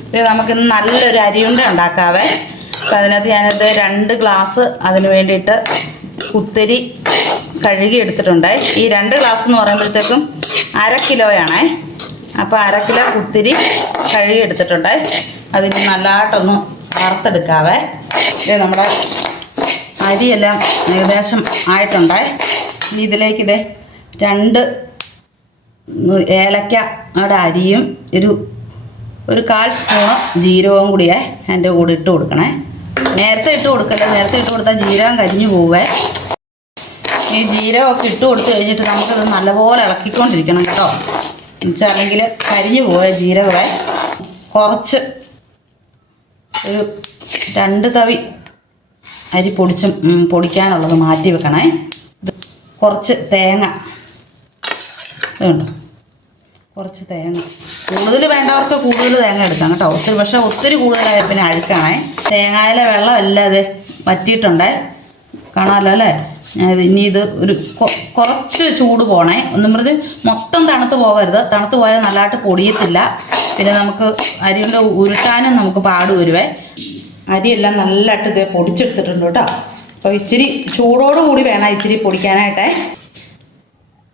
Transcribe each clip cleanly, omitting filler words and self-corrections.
ഇത് നമുക്കിന്ന് നല്ലൊരു അരിയുണ്ട ഉണ്ടാക്കാവേ. അപ്പം അതിനകത്ത് ഞാനിത് 2 ഗ്ലാസ് അതിന് വേണ്ടിയിട്ട് കുത്തരി കഴുകി എടുത്തിട്ടുണ്ട്. ഈ 2 ഗ്ലാസ് എന്ന് പറയുമ്പോഴത്തേക്കും 1/2 കിലോയാണേ. അപ്പോൾ 1/2 കിലോ കുത്തിരി കഴുകി എടുത്തിട്ടുണ്ട്. അതിന് നല്ലതായിട്ടൊന്ന് വറുത്തെടുക്കാവേ. ഇത് നമ്മുടെ അരിയെല്ലാം ഏകദേശം ആയിട്ടുണ്ട്. ഇതിലേക്ക് 2 ഏലക്കയുടെ അരിയും ഒരു 1/4 സ്പൂണ് ജീരകവും കൂടിയേ എൻ്റെ കൂടെ ഇട്ട് കൊടുക്കണേ. നേരത്തെ ഇട്ട് കൊടുക്കല്ലേ, നേരത്തെ ഇട്ട് കൊടുത്താൽ ജീരകം കരിഞ്ഞു പോവേ. ഈ ജീരകമൊക്കെ ഇട്ട് കൊടുത്തു കഴിഞ്ഞിട്ട് നമുക്കത് നല്ലപോലെ ഇളക്കിക്കൊണ്ടിരിക്കണം കേട്ടോ. എന്നുവെച്ചാൽ അല്ലെങ്കിൽ കരിഞ്ഞു പോയ ജീരകമേ. കുറച്ച് ഒരു 2 തവി അരി പൊടിക്കാനുള്ളത് മാറ്റി വെക്കണേ. കുറച്ച് തേങ്ങ വേണ്ട, കുറച്ച് തേങ്ങ കൂടുതൽ വേണ്ടവർക്ക് കൂടുതൽ തേങ്ങ എടുക്കാം കേട്ടോ. ഒത്തിരി കൂടുതലായ പിന്നെ അഴുക്കാണേ. തേങ്ങയിലെ വെള്ളമെല്ലാം അത് വറ്റിയിട്ടുണ്ടേ, കാണാമല്ലോ അല്ലേ. ഇനി ഇത് ഒരു കുറച്ച് ചൂട് പോണേ. ഒന്നും പറഞ്ഞ് മൊത്തം തണുത്ത് പോകരുത്. തണുത്ത് പോയാൽ നല്ലതായിട്ട് പൊടിയത്തില്ല. പിന്നെ നമുക്ക് അരിയുടെ ഉരുട്ടാനും നമുക്ക് പാട് വരുവേ. അരിയെല്ലാം നല്ലതായിട്ട് ഇത് പൊടിച്ചെടുത്തിട്ടുണ്ട് കേട്ടോ. അപ്പോൾ ഇച്ചിരി ചൂടോടുകൂടി വേണം ഇച്ചിരി പൊടിക്കാനായിട്ടേ.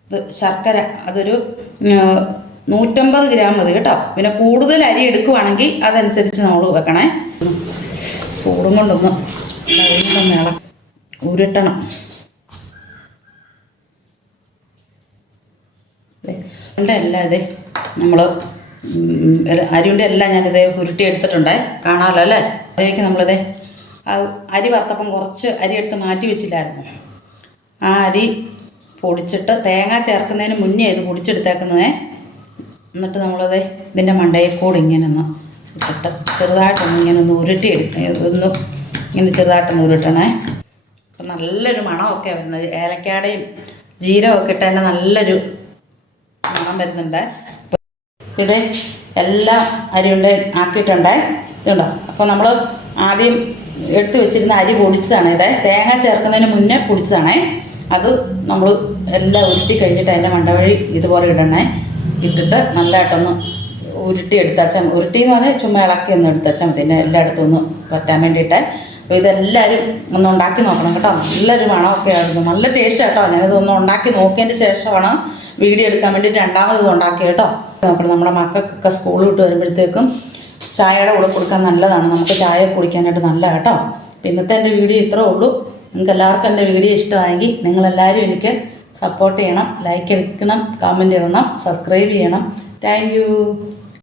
ഇത് ശർക്കര അതൊരു 150 ഗ്രാം മതി കേട്ടോ. പിന്നെ കൂടുതൽ അരി എടുക്കുവാണെങ്കിൽ അതനുസരിച്ച് നമ്മൾ വെക്കണേ. സ്പൂണും കൊണ്ടൊന്ന് ഉരുട്ടണം. എല്ലാം ഇതേ നമ്മൾ അരിയുടെ എല്ലാം ഞാനിത് ഉരുട്ടി എടുത്തിട്ടുണ്ടേ, കാണാമല്ലോ അല്ലേ. അതിലേക്ക് നമ്മളിതേ അരി വറുത്തപ്പം കുറച്ച് അരി എടുത്ത് മാറ്റി വെച്ചില്ലായിരുന്നു. ആ അരി പൊടിച്ചിട്ട് തേങ്ങ ചേർക്കുന്നതിന് മുന്നേ ഇത് പൊടിച്ചെടുത്തേക്കുന്നതേ. എന്നിട്ട് നമ്മളത് ഇതിൻ്റെ മണ്ടയിൽ കൂടെ ഇങ്ങനെ ഒന്ന് ഇട്ടിട്ട് ചെറുതായിട്ടൊന്ന് ഇങ്ങനെ ഒന്ന് ഇങ്ങനെ ചെറുതായിട്ടൊന്ന് ഉരുട്ടണേ. അപ്പം നല്ലൊരു മണമൊക്കെ വരുന്നത്. ഏലക്കാടയും ജീരകമൊക്കെ ഇട്ട് തന്നെ നല്ലൊരു മണം വരുന്നുണ്ട്. ഇത് എല്ലാം അരിയുണ്ട ആക്കിയിട്ടുണ്ടേ. ഇതുണ്ടോ. അപ്പോൾ നമ്മൾ ആദ്യം എടുത്ത് വെച്ചിരുന്ന അരി പൊടിച്ചതാണ്. തേങ്ങ ചേർക്കുന്നതിന് മുന്നേ പൊടിച്ചതാണേ. അത് നമ്മൾ എല്ലാം ഉരുട്ടി കഴിഞ്ഞിട്ട് അതിൻ്റെ മണ്ടവഴി ഇതുപോലെ ഇടണേ. ഇട്ടിട്ട് നല്ലതായിട്ടൊന്ന് ഉരുട്ടി എടുത്താച്ചാൽ, ഉരുട്ടി എന്ന് പറഞ്ഞാൽ ചുമ്മാ ഇളക്കി ഒന്ന് എടുത്താച്ചാൽ മതി. പിന്നെ എല്ലായിടത്തും ഒന്ന് പറ്റാൻ വേണ്ടിയിട്ട്. അപ്പോൾ ഇതെല്ലാവരും ഒന്ന് ഉണ്ടാക്കി നോക്കണം കേട്ടോ. നല്ലൊരു മണമൊക്കെ ആയിരുന്നു, നല്ല ടേസ്റ്റ് കേട്ടോ. ഞാനിതൊന്ന് ഉണ്ടാക്കി നോക്കിയതിൻ്റെ ശേഷമാണ് വീഡിയോ എടുക്കാൻ വേണ്ടിയിട്ട് രണ്ടാമത് ഇത് ഉണ്ടാക്കി കേട്ടോ. നോക്കണം, നമ്മുടെ മക്കൾക്കൊക്കെ സ്കൂൾ വിട്ട് വരുമ്പോഴത്തേക്കും ചായയുടെ കൂടെ കൊടുക്കാൻ നല്ലതാണ്. നമുക്ക് ചായ കുടിക്കാനായിട്ട് നല്ല കേട്ടോ. അപ്പോൾ ഇന്നത്തെ എൻ്റെ വീഡിയോ ഇത്രേ ഉള്ളൂ. നിങ്ങൾക്ക് എല്ലാവർക്കും എൻ്റെ വീഡിയോ ഇഷ്ടമായെങ്കിൽ നിങ്ങളെല്ലാവരും എനിക്ക് സപ്പോർട്ട് ചെയ്യണം, ലൈക്ക് അടിക്കണം, കമൻറ്റ് ചെയ്യണം, സബ്സ്ക്രൈബ് ചെയ്യണം. Thank you.